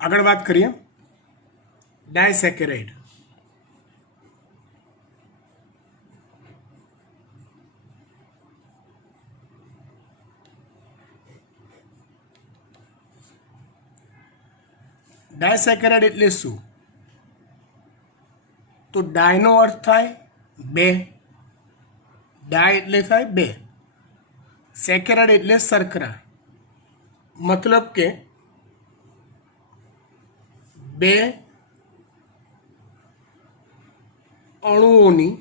આગળ વાત કરીએ ડાયસેકેરાઇડ. ડાયસેકેરાઇડ એટલે શું? તો ડાયનો અર્થ થાય બે, ડાય એટલે થાય બે, સેકેરાઇડ એટલે શર્કરા. મતલબ કે બે અણુઓની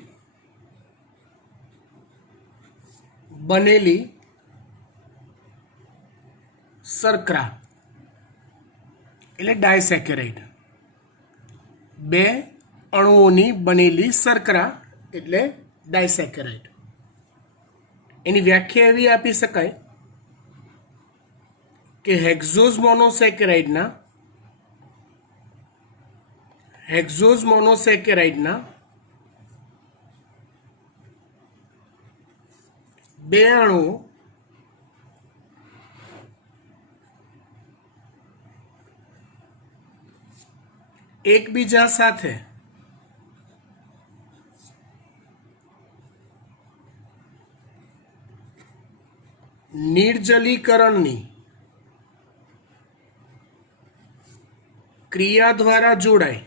બનેલી શર્કરા એટલે ડાયસેકેરાઇડ. બે અણુઓની બનેલી શર્કરા એટલે ડાયસેકેરાઇડ. એની વ્યાખ્યા એવી આપી શકાય કે હેક્ઝોઝ મોનોસેકેરાઇડના બે અણુઓ એકબીજા સાથે નિર્જલીકરણની ક્રિયા દ્વારા જોડાય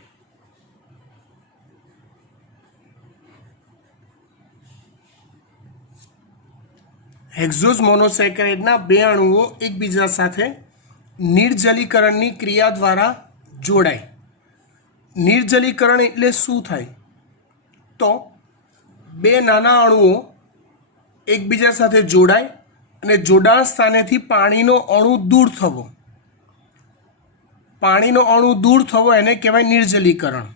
હેક્ઝોઝ મોનોસેકેરાઇડના બે અણુઓ એકબીજા સાથે નિર્જલીકરણની ક્રિયા દ્વારા જોડાય. નિર્જલીકરણ એટલે શું થાય? તો બે નાના અણુઓ એકબીજા સાથે જોડાય અને જોડાણ સ્થાનેથી પાણીનો અણુ દૂર થવો. પાણીનો અણુ દૂર થવો એને કહેવાય નિર્જલીકરણ.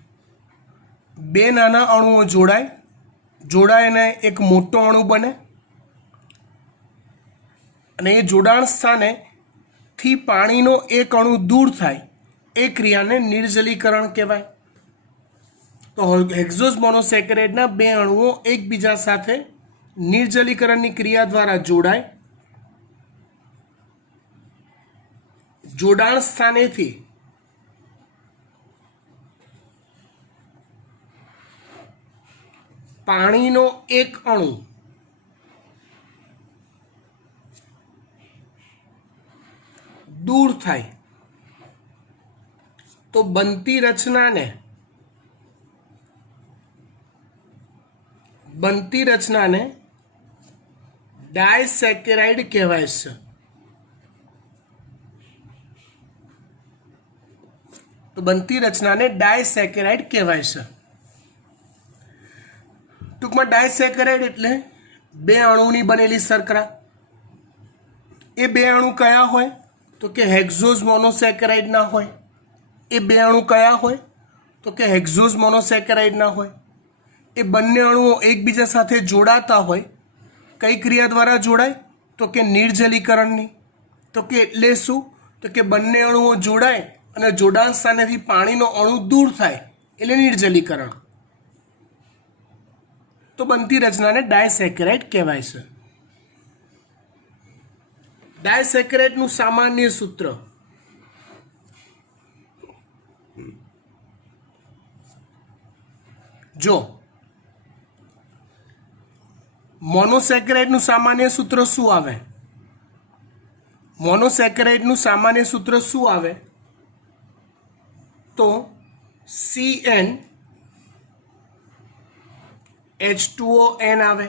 બે નાના અણુઓ જોડાય અને એક મોટો અણુ બને અને એ જોડાણ સ્થાનેથી પાણીનો એક અણુ દૂર થાય એ ક્રિયાને નિર્જલીકરણ કહેવાય. તો હેક્ઝોઝ મોનોસેકેરાઇડના બે અણુઓ એકબીજા સાથે નિર્જલીકરણની ક્રિયા દ્વારા જોડાય, જોડાણ સ્થાનેથી પાણીનો એક અણુ દૂર થાય તો બનતી રચનાને ડાયસેકેરાઇડ કહેવાય છે. તો બનતી રચનાને ડાયસેકેરાઇડ કહેવાય છે. ટૂંકમાં ડાયસેકેરાઇડ એટલે બે અણુની બનેલી શર્કરા. એ બે અણુ કયા હોય? તો કે હેક્ઝોઝ મોનોસેકેરાઇડના હોય. એ બે અણુ કયા હોય? તો કે હેક્ઝોઝ મોનોસેકેરાઇડના હોય. એ બંને અણુઓ એકબીજા સાથે જોડાતા હોય. કઈ ક્રિયા દ્વારા જોડાય? તો કે નિર્જલીકરણની. તો કે એટલે શું? તો કે બંને અણુઓ જોડાય અને જોડાણ સ્થાનેથી પાણીનો અણુ દૂર થાય એટલે નિર્જલીકરણ. તો બનતી રચનાને ડાયસેકેરાઇડ કહેવાય છે. ડાયસેકેરાઇડનું સામાન્ય સૂત્ર જો મોનોસેકેરાઇડનું સામાન્ય સૂત્ર શું આવે? મોનોસેકેરાઇડનું સામાન્ય સૂત્ર શું આવે? તો CnH2ON આવે.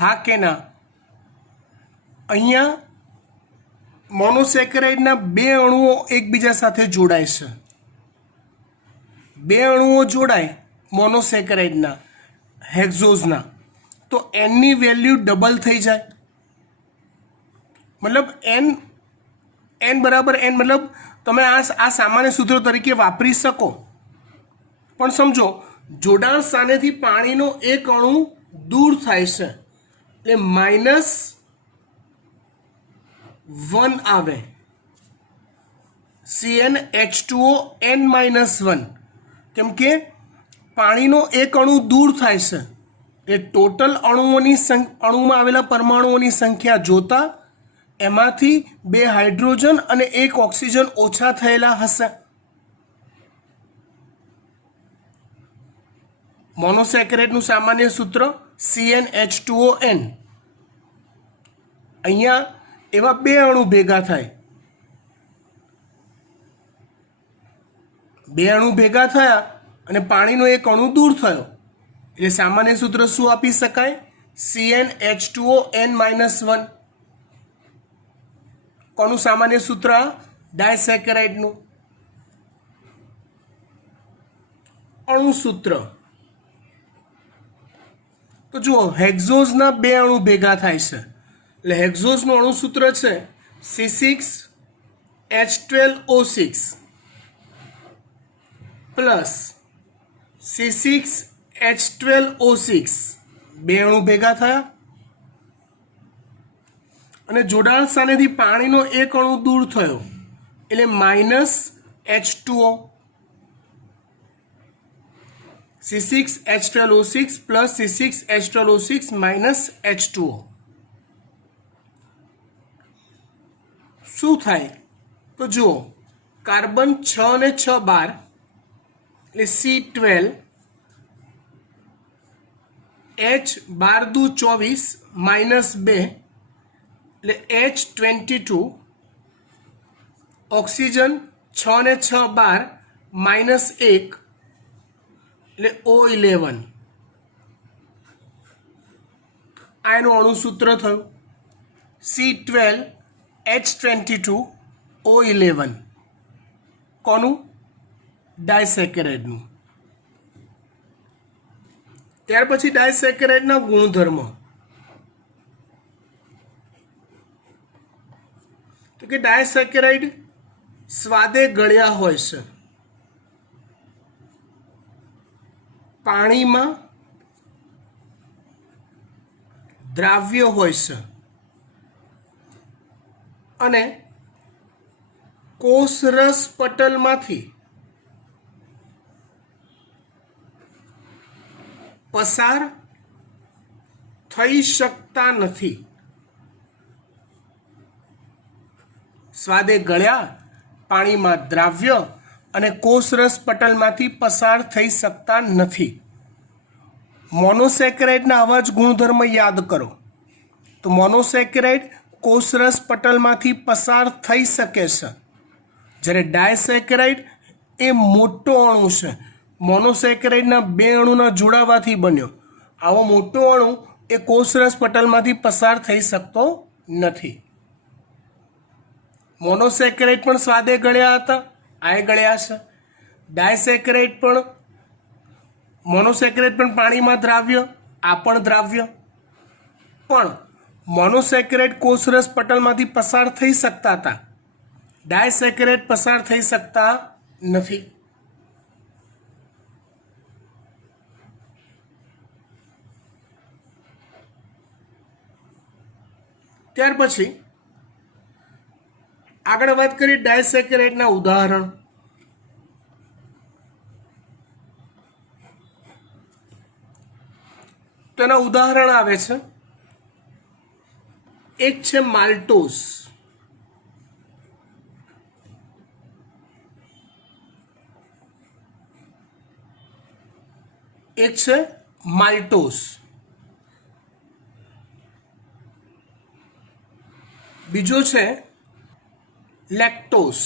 હા કે ના? અહીંયા મોનોસેકેરાઇડના બે અણુઓ એકબીજા સાથે જોડાય છે. બે અણુઓ જોડાય મોનોસેકેરાઇડના હેક્ઝોઝના તો એનની વેલ્યુ ડબલ થઈ જાય. મતલબ એન બરાબર એન મતલબ તમે આ સામાન્ય સૂત્ર તરીકે વાપરી શકો. પણ સમજો જોડાણ સ્થાનેથી પાણીનો એક અણુ દૂર થાય છે એટલે -1 આવે. CnH2ON-1 કેમ કે પાણીનો એક અણુ દૂર થાય છે એ ટોટલ અણુમાં આવેલા પરમાણુઓની સંખ્યા જોતા એમાંથી 2 હાઇડ્રોજન અને 1 ઓક્સિજન ઓછા થયેલા હશે. મોનોસેકેરાઇડનું સામાન્ય સૂત્ર CnH2ON. અહીંયા એવા 2 અણુ ભેગા થાય, 2 અણુ ભેગા થયા અને પાણીનો એક અણુ દૂર થયો એટલે સામાન્ય સૂત્ર શું આપી શકાય? CnH2ON-1. કોનું સામાન્ય સૂત્ર? ડાયસેકેરાઇડનું અણુ સૂત્ર. તો જુઓ, હેક્ઝોઝના 2 અણુ ભેગા થાય છે એટલે હેક્ઝોઝનું અણુ સૂત્ર છે C6H12O6 પ્લસ C6H12O6. 2 અણુ ભેગા થયા અને જોડાણ સ્થાનેથી પાણીનો એક અણુ દૂર થયો એટલે -H2O. C6H12O6 plus C6H12O6 minus H2O. શું થાય? તો જુઓ, કાર્બન 6 અને 6 12 એટલે C12, H12 દુ 24 -2 એટલે H22, ઓક્સિજન 6 અને 6 12 -1 એટલે O11. આ એનું અણુ સૂત્ર થયું C12H22O11. કોનું? ડાયસેકેરાઇડનું. ત્યાર પછી ડાયસેકેરાઇડના ગુણધર્મ. તો કે ડાયસેકેરાઇડ સ્વાદે ગળ્યા હોય છે, પાણીમાં દ્રાવ્ય હોય છે અને કોષરસ પટલમાંથી પસાર થઈ શકતા નથી. સ્વાદે ગળ્યા, પાણીમાં દ્રાવ્ય અને કોષરસ પટલમાંથી પસાર થઈ શકતા નથી. મોનોસેકેરાઇડના આવા જ ગુણધર્મ યાદ કરો. તો મોનોસેકેરાઇડ કોષરસ પટલમાંથી પસાર થઈ શકે છે, જ્યારે ડાયસેકેરાઇડ એ મોટો અણુ છે, મોનોસેકેરાઇડના 2 અણુના જોડાવાથી બન્યો. આવો મોટો અણુ એ કોષરસ પટલમાંથી પસાર થઈ શકતો નથી. મોનોસેકેરાઇડ પણ સ્વાદે ગળ્યા હતા, આ ગળ્યા છે. ડાયસેકેરાઇડ પણ, મોનોસેકેરાઇડ પણ પાણીમાં દ્રાવ્ય, આ પણ દ્રાવ્ય. પણ મોનોસેકેરાઇડ કોષરસ પટલમાંથી પસાર થઈ શકતા હતા, ડાયસેકેરાઇડ પસાર થઈ શકતા નથી. ત્યાર પછી આગળ વાત કરીએ ડાયસેકેરાઇડના ઉદાહરણ. તો એના ઉદાહરણ આવે છે, એક છે માલ્ટોઝ, એક છે માલ્ટોઝ, બીજો છે લેક્ટોઝ.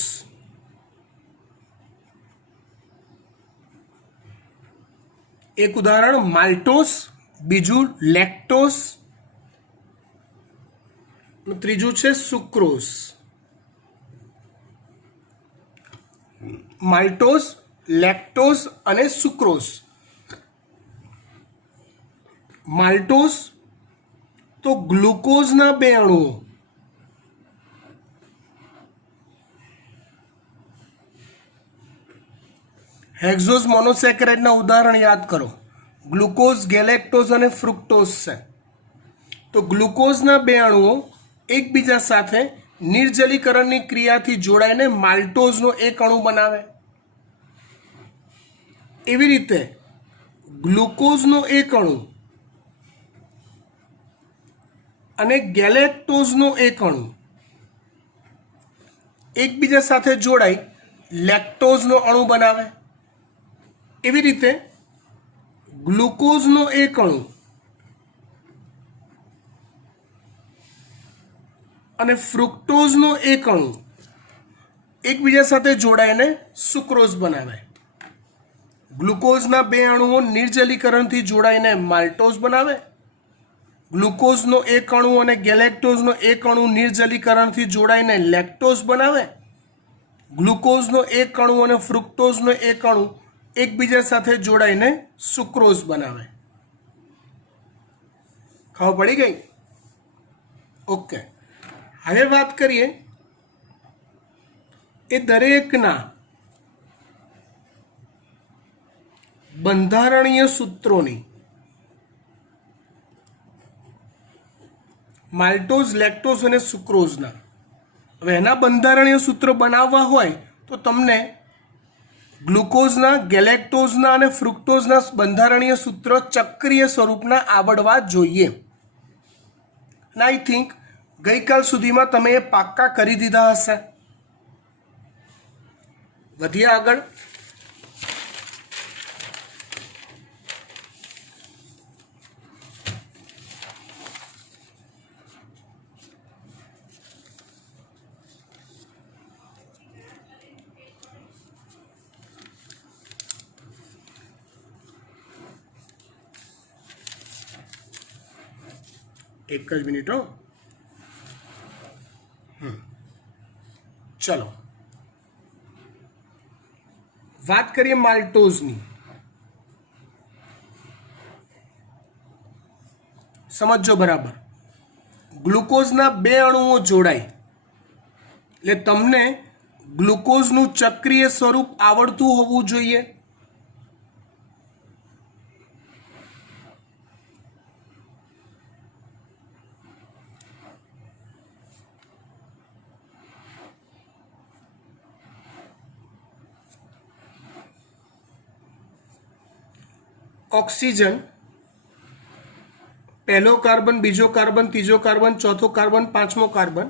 એક ઉદાહરણ માલ્ટોઝ, બીજું લેક્ટોઝ, ત્રીજું છે સુક્રોઝ. માલ્ટોઝ, લેક્ટોઝ અને સુક્રોઝ. માલ્ટોઝ તો ગ્લુકોઝના 2 અણુઓ, હેક્ઝોઝ મોનોસેકેરાઇડના ઉદાહરણ યાદ કરો. ગ્લુકોઝ, ગેલેક્ટોઝ અને ફ્રુક્ટોઝ છે. તો ગ્લુકોઝના 2 અણુઓ એકબીજા સાથે નિર્જલીકરણની ક્રિયાથી જોડાઈને માલ્ટોઝનો એક અણુ બનાવે. એવી રીતે ગ્લુકોઝનો એક અણુ અને ગેલેક્ટોઝનો એક અણુ એકબીજા સાથે જોડાઈ લેક્ટોઝનો અણુ બનાવે. એવી રીતે ગ્લુકોઝનો એક અણુ અને ફ્રુક્ટોઝનો એક અણુ એકબીજા સાથે જોડાઈને સુક્રોઝ બનાવે. ગ્લુકોઝના બે અણુઓ નિર્જલીકરણથી જોડાઈને માલ્ટોઝ બનાવે. ગ્લુકોઝનો એક અણુ અને ગેલેક્ટોઝનો એક અણુ નિર્જલીકરણથી જોડાઈને લેક્ટોઝ બનાવે. ગ્લુકોઝનો એક અણુ અને ફ્રુક્ટોઝનો એક અણુ એકબીજા સાથે જોડાઈને સુક્રોઝ બનાવે. ખબર પડી ગઈ? ઓકે, હવે વાત કરીએ એ દરેકના બંધારણીય સૂત્રોની. માલ્ટોઝ, લેક્ટોઝ અને સુક્રોઝના. હવે એના બંધારણીય સૂત્રો બનાવવા હોય તો તમને ગ્લુકોઝના, ગેલેક્ટોઝના અને ફ્રુક્ટોઝના બંધારણીય સૂત્રો ચક્રીય સ્વરૂપના આવડવા જોઈએ. અને આઈ થિંક ગઈકાલ સુધીમાં તમે એ પાક્કા કરી દીધા હશે. વધીએ આગળ. એક જ મિનિટ હો. ચલો વાત કરીએ માલ્ટોઝની. સમજો બરાબર. ગ્લુકોઝના બે અણુઓ જોડાય એટલે તમને ગ્લુકોઝનું ચક્રીય સ્વરૂપ આવડતું હોવું જોઈએ. ઓક્સિજન, પહેલો કાર્બન, બીજો કાર્બન, ત્રીજો કાર્બન, ચોથો કાર્બન, પાંચમો કાર્બન,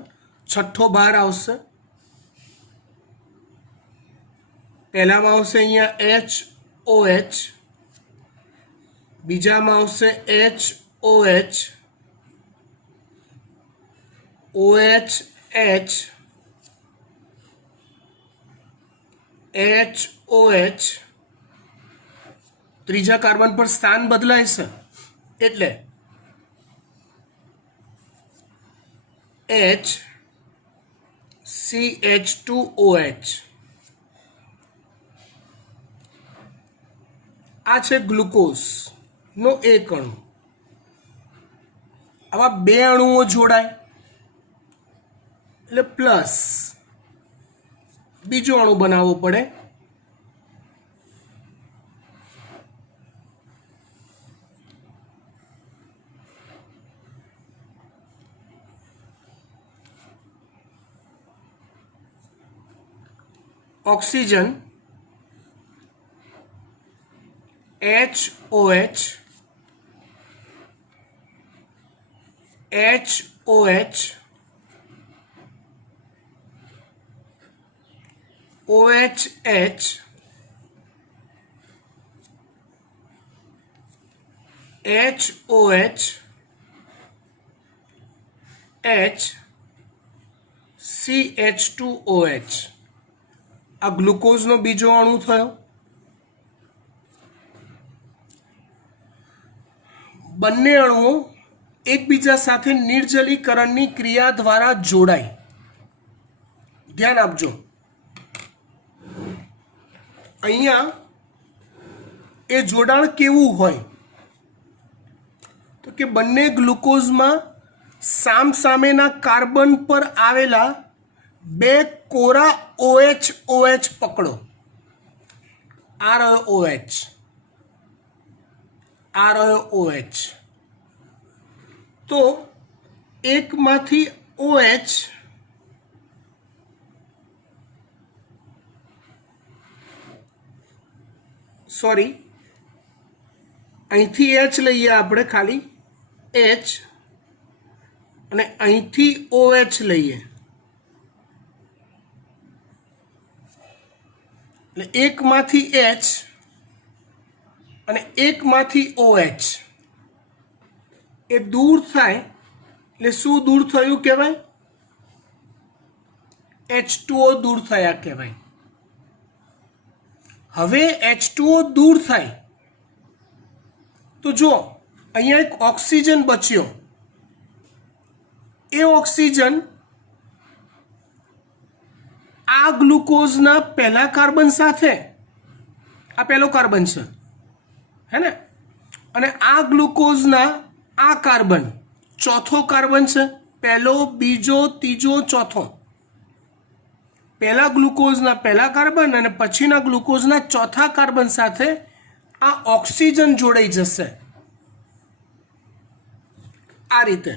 છઠ્ઠો બહાર આવશે. પહેલામાં આવશે અહીંયા HOH, બીજામાં આવશે HOH, OH, HOH, ત્રીજા કાર્બન પર સ્થાન બદલાય છે એટલે HCH2OH. આ છે ગ્લુકોઝનો એક અણુ. આવા બે અણુઓ જોડાય એટલે પ્લસ બીજો અણુ બનાવવો પડે. Oxygen, HOH, HOH, OHH, HOH, HCH2OH. આ ગ્લુકોઝનો બીજો અણુ થયો. બંને અણુઓ એકબીજા સાથે નિર્જલીકરણની ક્રિયા દ્વારા જોડાય. ધ્યાન આપજો. અહીંયા એ જોડાણ કેવું હોય તો કે બંને ગ્લુકોઝમાં સામસામેના કાર્બન પર આવેલા બે કોરા OH પકડો. આ રહ્યો OH, આ રહ્યો OH. તો એકમાંથી OH સોરી અહીંથી H લઈએ આપણે, ખાલી H, અને અહીંથી OH લઈએ. એટલે એકમાંથી એચ અને એકમાંથી OH એ દૂર થાય એટલે શું દૂર થયું કહેવાય? H2O દૂર થયા કહેવાય. હવે H2O દૂર થાય તો જો અહીંયા એક ઓક્સિજન બચ્યો, એ ઓક્સિજન આ ગ્લુકોઝના પહેલા કાર્બન સાથે, આ પહેલો કાર્બન છે હે ને, અને આ ગ્લુકોઝના આ કાર્બન ચોથો કાર્બન છે, પહેલો, બીજો, ત્રીજો, ચોથો. પહેલા ગ્લુકોઝના પહેલા કાર્બન અને પછીના ગ્લુકોઝના ચોથા કાર્બન સાથે આ ઓક્સિજન જોડાઈ જશે આ રીતે.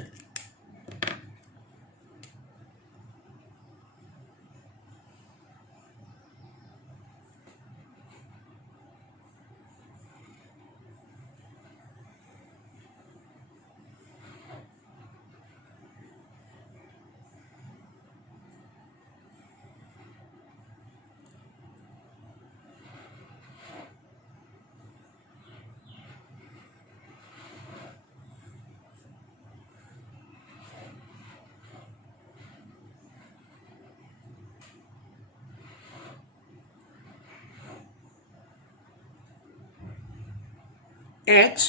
H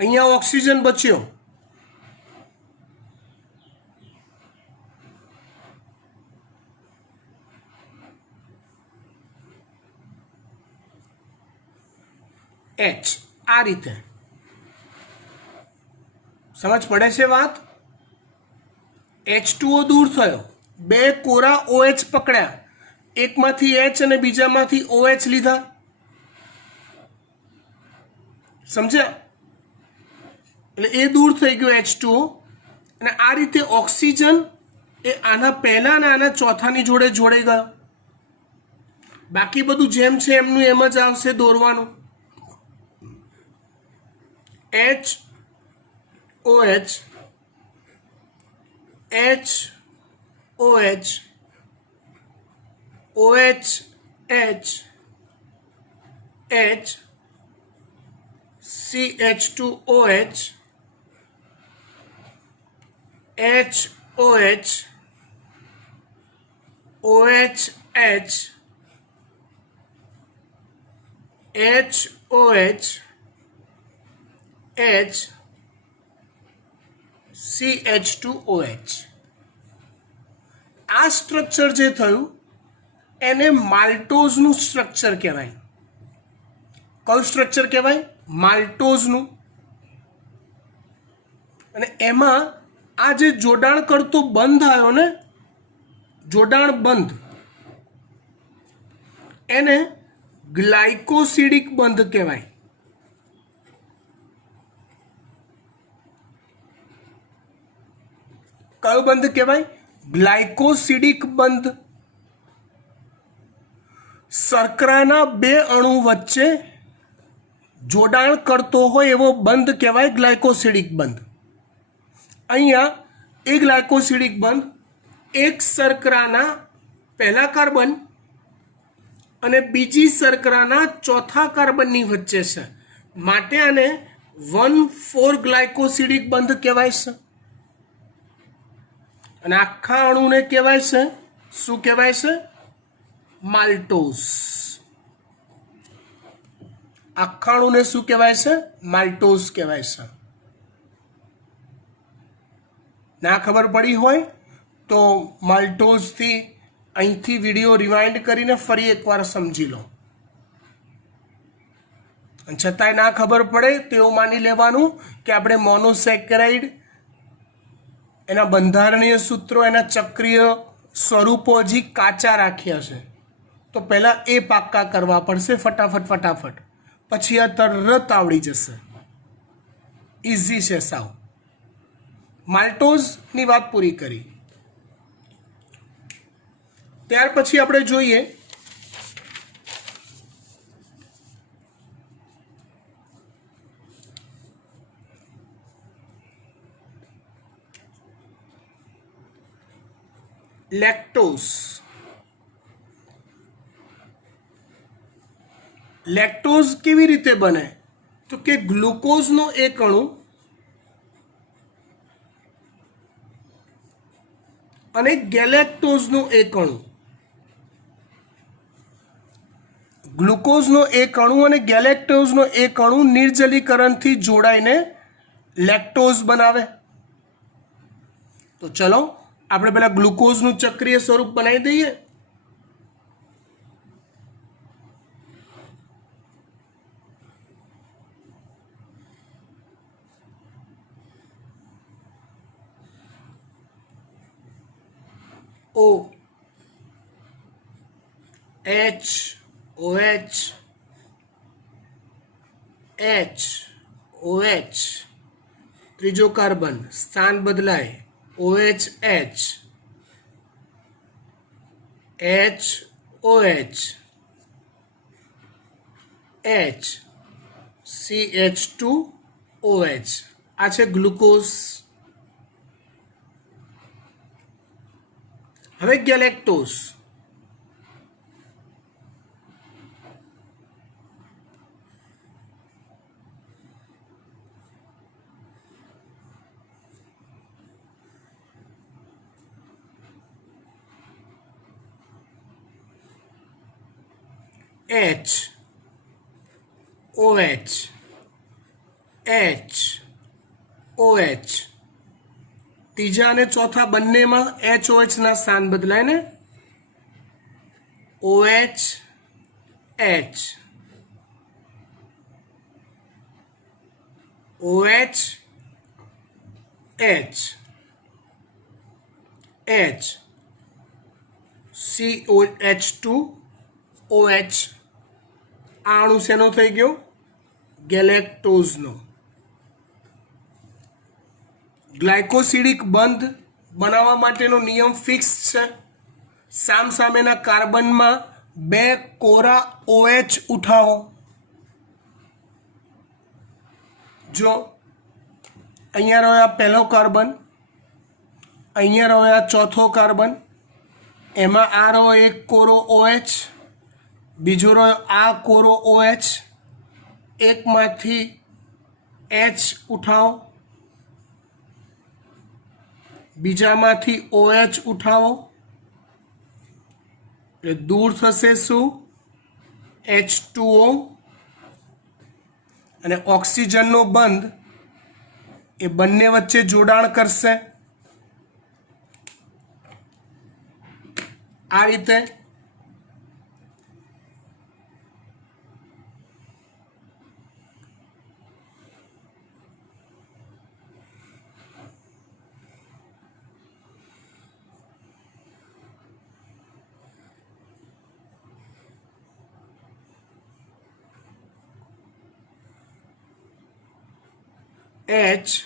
અહીંયા ઓક્સિજન બચ્યો, H આ રીતે. સમજ પડે છે વાત? H2O દૂર થયો, બે કોરા OH પકડ્યા, એકમાંથી H અને બીજામાંથી OH લીધા. સમજ્યા? એટલે એ દૂર થઈ ગયો H2O, અને આ રીતે ઓક્સિજન એ આના પહેલા અને આના ચોથાની જોડે જોડાઈ ગયો. બાકી બધું જેમ છે એમનું એમ જ આવશે દોરવાનું. H OH H OH OH H H CH2OH HOH OH H HOH H CH2OH. આ સ્ટ્રક્ચર જે થયું એને માલ્ટોઝનું સ્ટ્રક્ચર કહેવાય. કયું સ્ટ્રક્ચર કહેવાય? માલ્ટોઝનું. અને એમાં આ જે જોડાણ કરતો બંધ આવ્યો ને, જોડાણ બંધ, એને ગ્લાયકોસિડિક બંધ કહેવાય. કયો બંધ કહેવાય? ગ્લાયકોસિડિક બંધ. શર્કરાના બે અણુ વચ્ચે જોડાણ કરતો હોય એવો બંધ કહેવાય ગ્લાયકોસિડિક બંધ. અહીંયા એ ગ્લાયકોસિડિક બંધ એક શર્કરાના પહેલા કાર્બન અને બીજી શર્કરાના ચોથા કાર્બનની વચ્ચે છે, માટે આને 1,4 ગ્લાયકોસિડિક બંધ કહેવાય છે. અને આખા અણુને કહેવાય છે, શું કહેવાય છે? માલ્ટોઝ. આખા અણુને શું કહેવાય છે? માલ્ટોઝ કહેવાય છે. ના ખબર પડી હોય તો માલ્ટોઝથી અહીંથી વિડીયો રિવાઇન્ડ કરીને ફરી એકવાર સમજી લો. છતાંય ના ખબર પડે તેવું માની લેવાનું કે આપણે મોનોસેકેરાઇડ, એના બંધારણીય સૂત્રો, એના ચક્રીય સ્વરૂપો હજી કાચા રાખ્યા છે, તો પહેલાં એ પાક્કા કરવા પડશે ફટાફટ. પછી આ તરત આવડી જશે. ઇઝી છે સાવ. માલ્ટોઝની વાત પૂરી કરી. ત્યાર પછી આપણે જોઈએ લેક્ટોઝ. લેક્ટોઝ કેવી રીતે બને? તો કે ગ્લુકોઝનો એક અણુ અને ગેલેક્ટોઝનો એક અણુ, ગ્લુકોઝનો એક અણુ અને ગેલેક્ટોઝનો એક અણુ નિર્જલીકરણથી જોડાઈને લેક્ટોઝ બનાવે. તો ચલો આપણે પહેલા ગ્લુકોઝનું ચક્રીય સ્વરૂપ બનાવી દઈએ. O H OH H OH, ત્રીજો કાર્બન સ્થાન બદલાય OH H H OH H CH2OH. આ છે ગ્લુકોઝ. હવે galactose. H OH H OH, ત્રીજા અને ચોથા બંનેમાં HOH ના સ્થાન બદલાય ને. OH H OH H H COH2OH. આ અણુ શેનો થઈ ગયો? ગેલેક્ટોઝનો. ગ્લાયકોસિડિક બંધ બનાવવા માટેનો નિયમ ફિક્સ છે. સામસામેના કાર્બનમાં 2 કોરા OH ઉઠાવો. જો અહીંયા રહ્યો આ પહેલો કાર્બન, અહીંયા રહ્યો આ ચોથો કાર્બન, એમાં આ રહ્યો એક કોરો OH, બીજો રહ્યો આ કોરો OH, એકમાંથી H ઉઠાવો, બીજામાંથી OH ઉઠાવો, એટલે દૂર થશે શું? H2O. અને ઓક્સિજનનો બંધ એ બંને વચ્ચે જોડાણ કરશે આ રીતે. H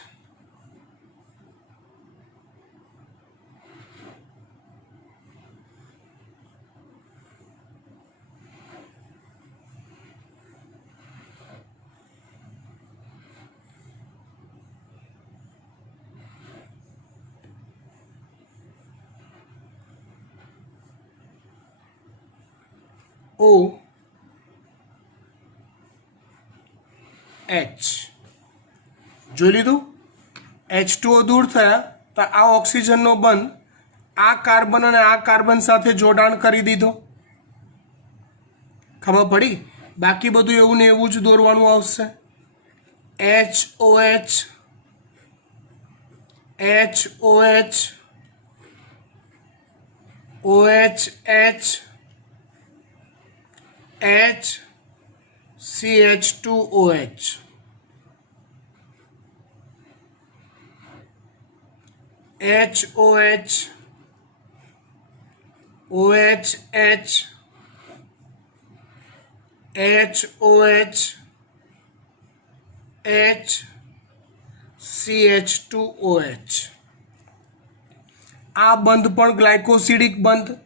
O H. જોઈ લીધું? H2O દૂર થયા તો આ ઓક્સિજનનો બંધ આ કાર્બન અને આ કાર્બન સાથે જોડાણ કરી દીધો. ખબર પડી? બાકી બધું એવું ને એવું જ દોરવાનું આવશે. HOH HOH OH H H CH2OH. HOH OH H HOH H CH2OH. આ બંધ પણ ગ્લાયકોસિડિક બંધ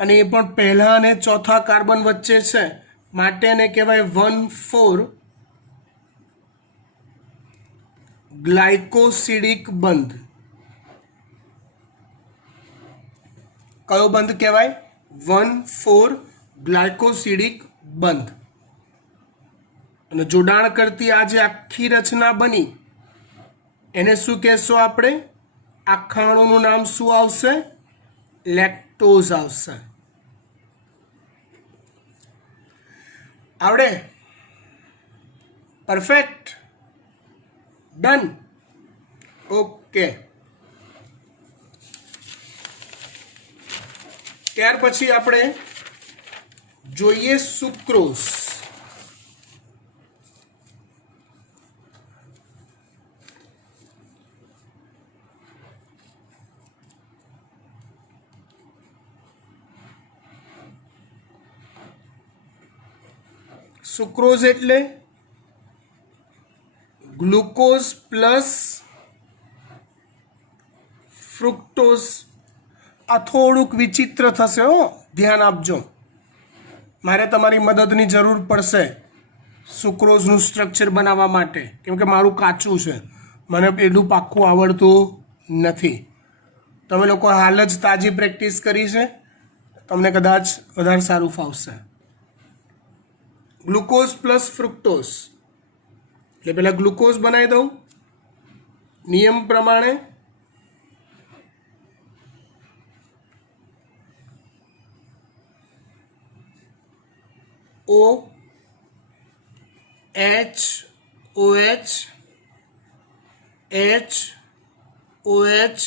અને એ પણ પહેલા અને ચોથા કાર્બન વચ્ચે છે માટે એને કહેવાય 1,4 ગ્લાયકોસિડિક બંધ. કયો બંધ કહેવાય? 1,4 ગ્લાયકોસિડિક બંધ. અને જોડાણ કરતી આ જે આખી રચના બની એને શું કહેશો આપણે? આખા અણુનું નામ શું આવશે? લેક્ટોઝ આવશે. આવડે? Perfect, done, okay. ત્યાર પછી આપણે જોઈએ સુક્રોઝ. સુક્રોઝ એટલે ગ્લુકોઝ પ્લસ ફ્રુક્ટોઝ. આ થોડુંક વિચિત્ર થશે હો, ધ્યાન આપજો. મારે તમારી મદદની જરૂર પડશે સુક્રોઝનું સ્ટ્રક્ચર બનાવવા માટે, કેમ કે મારું કાચું છે, મને એટલું પાક્કું આવડતું નથી. તમે લોકો હાલ જ તાજી પ્રેક્ટિસ કરી છે, તમને કદાચ વધારે સારું ફાવશે. ગ્લુકોઝ પ્લસ ફ્રુક્ટોઝ એટલે પહેલાં ગ્લુકોઝ બનાવી દઉં નિયમ પ્રમાણે. O H OH H OH,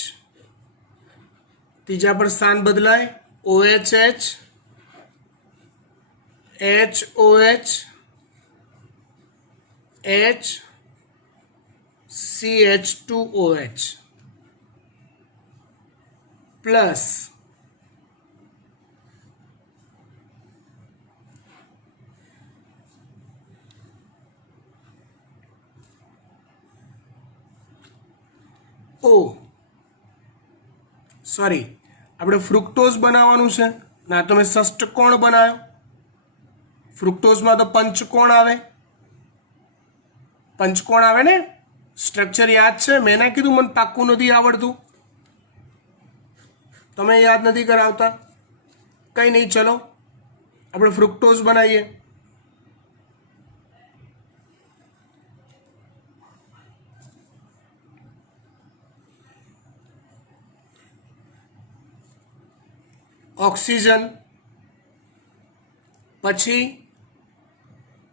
ત્રીજા પર સ્થાન બદલાય OHH HOH H CH2OH plus sorry, આપણે ફ્રુક્ટોઝ બનાવવાનું છે. ના તો મેં ષષ્ટકોણ બનાવ્યો. ફ્રુક્ટોઝમાં તો પંચકોણ આવે, પંચકોણ આવે ને. સ્ટ્રક્ચર યાદ છે? મેં ના કીધું મને પાક્કું નથી આવડતું, તમે યાદ નથી કરાવતા. કંઈ નહીં, ચલો આપણે ફ્રુક્ટોઝ બનાવીએ. ઓક્સિજન, પછી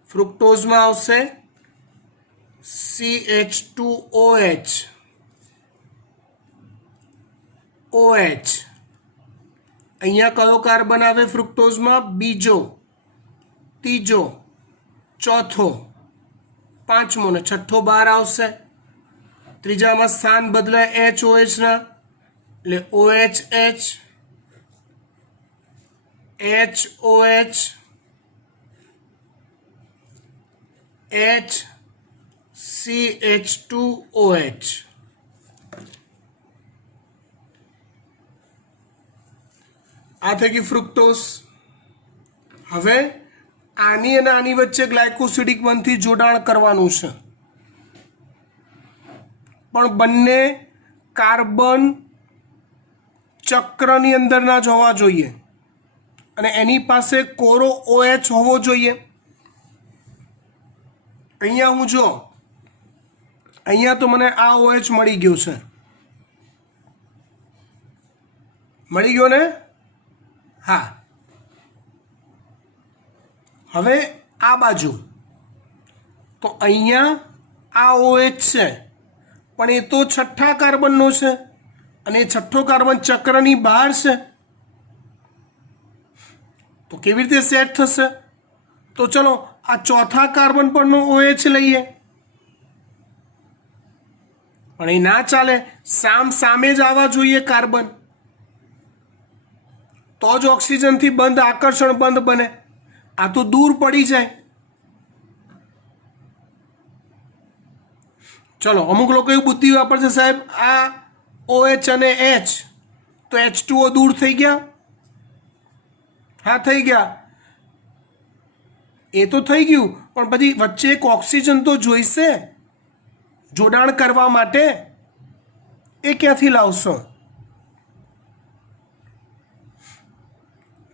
ફ્રુક્ટોઝમાં આવશે CH2OH OH. અહીંયા કયો કાર્બન આવે ફ્રુક્ટોઝમાં? બીજો, ત્રીજો, ચોથો, પાંચમો ને છઠ્ઠો બહાર આવશે. ત્રીજામાં સ્થાન બદલાય HOH ના, એટલે OHH HOH HCH2OH. આ થઈ ગઈ ફ્રુક્ટોઝ. હવે આની અને આની વચ્ચે ગ્લાયકોસિડિક બંધથી જોડાણ કરવાનું છે, પણ બંને કાર્બન ચક્રની અંદર ના જ હોવા જોઈએ અને એની પાસે કોરો OH હોવો જોઈએ. અહીંયા હું જો, અહીંયા તો મને આ OH મળી ગયો છે, મળી ગયો ને? હા. હવે આ બાજુ તો અહીંયા આ OH છે, પણ એ તો છઠ્ઠા કાર્બનનો છે અને એ છઠ્ઠો કાર્બન ચક્રની બહાર છે, તો કેવી રીતે સેટ થશે? તો ચલો આ ચોથા કાર્બન પરનો OH લઈએ, પણ એ ના ચાલે, સામે જ આવવા જોઈએ કાર્બન, તો જ ઓક્સિજનથી બંધ આકર્ષણ બંધ બને. આ તો દૂર પડી જાય. ચલો અમુક લોકો એવી બુદ્ધિ વાપરશે, સાહેબ આ OH અને H તો H2O દૂર થઈ ગયા. હા થઈ ગયા, એ તો થઈ ગયું, પણ પછી વચ્ચે એક ઓક્સિજન તો જોઈશે જોડાણ કરવા માટે. એ ક્યાંથી લાવશો?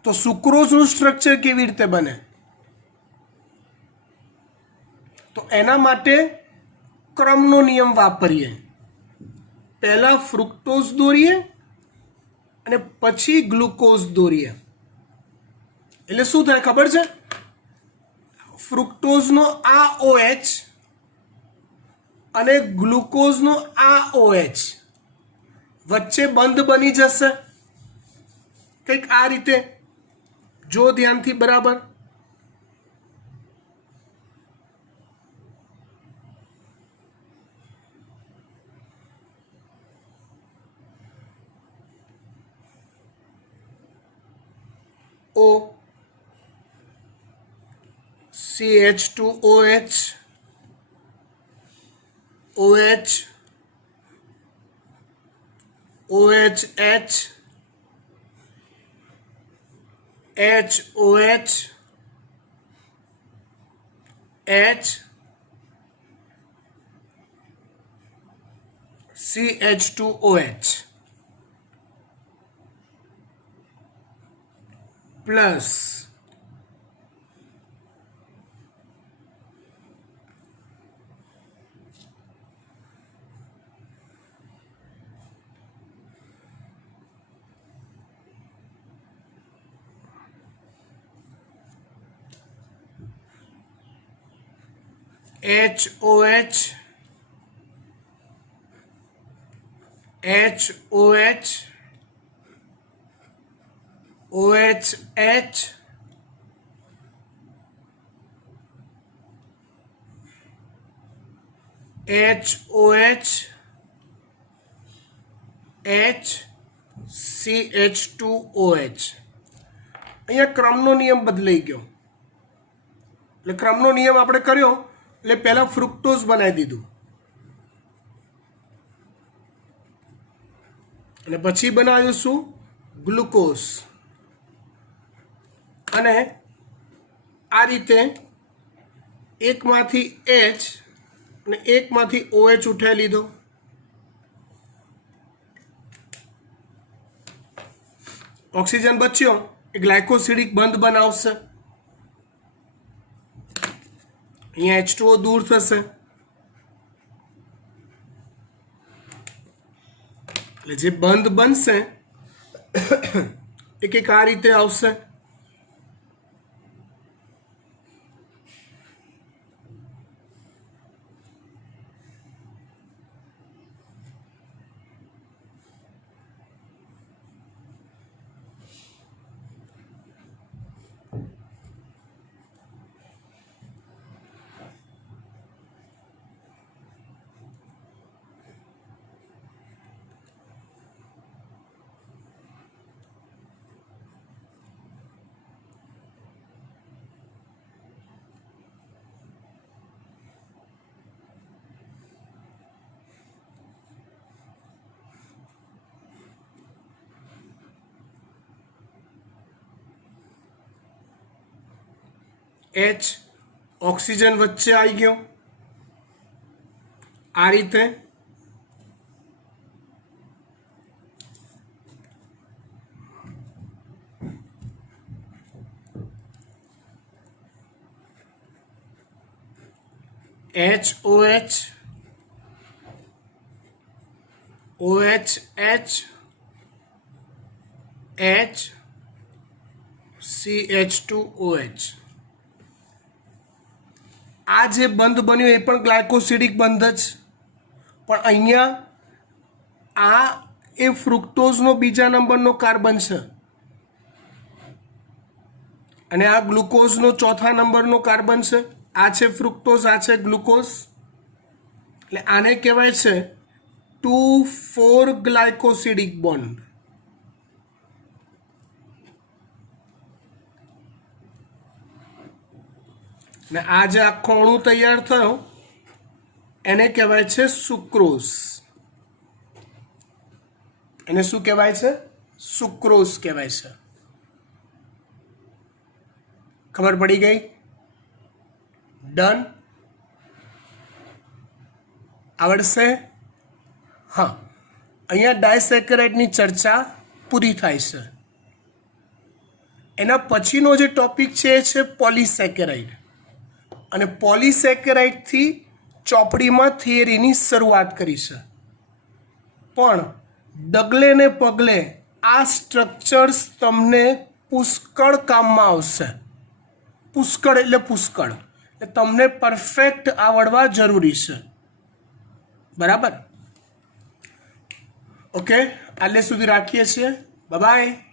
તો સુક્રોઝનું સ્ટ્રક્ચર કેવી રીતે બને? એના માટે ક્રમનો નિયમ વાપરીએ. પહેલાં ફ્રુક્ટોઝ દોરીએ અને પછી ગ્લુકોઝ દોરીએ. એટલે શું થાય ખબર છે? ફ્રુક્ટોઝનો આ OH અને ગ્લુકોઝનો આ OH વચ્ચે બંધ બની જશે કંઈક આ રીતે. જો ધ્યાનથી બરાબર. O CH2OH OH OHH HOH H CH2OH plus HOH HOH OHH HOH H CH2OH. અહીંયા ક્રમનો નિયમ બદલાઈ ગયો. એટલે ક્રમનો નિયમ આપણે કર્યો એટલે પહેલાં ફ્રુક્ટોઝ બનાવી દીધું અને પછી બનાવ્યું શું? ગ્લુકોઝ. અને આ રીતે એકમાંથી H અને એકમાંથી OH ઉઠાવી લીધો. ઓક્સિજન બચ્યો એ ગ્લાયકોસિડિક બંધ બનાવશે. અહીંયા H2O દૂર થશે એટલે જે બંધ બનશે એ કંઈક આ રીતે આવશે. H ઓક્સિજન વચ્ચે આવી ગયો આ રીતે. HOH OHH H CH2OH. આ જે બંધ બન્યો એ પણ ગ્લાયકોસિડિક બંધ જ, પણ અહીંયા આ એ ફ્રુક્ટોઝનો બીજા નંબરનો કાર્બન છે અને આ ગ્લુકોઝનો ચોથા નંબરનો કાર્બન છે. આ છે ફ્રુક્ટોઝ, આ છે ગ્લુકોઝ. એટલે આને કહેવાય છે 2,4 ગ્લાયકોસિડિક બોન્ડ. ને આ જે આખો અણુ તૈયાર થયો એને કહેવાય છે સુક્રોઝ. એને શું કહેવાય છે? સુક્રોઝ કહેવાય છે. ખબર પડી ગઈ? ડન? આવડશે? હા. અહીંયા ડાયસેકેરાઇડની ચર્ચા પૂરી થાય છે. એના પછીનો જે ટોપિક છે એ છે પોલિસેકેરાઇડ. અને પોલિસેકેરાઇડથી ચોપડીમાં થિયરીની શરૂઆત કરી છે, પણ ડગલે ને પગલે આ સ્ટ્રક્ચર્સ તમને પુષ્કળ કામમાં આવશે. પુષ્કળ એટલે પુષ્કળ, એટલે તમને પરફેક્ટ આવડવા જરૂરી છે. બરાબર? ઓકે, આટલે સુધી રાખીએ છીએ. બાય.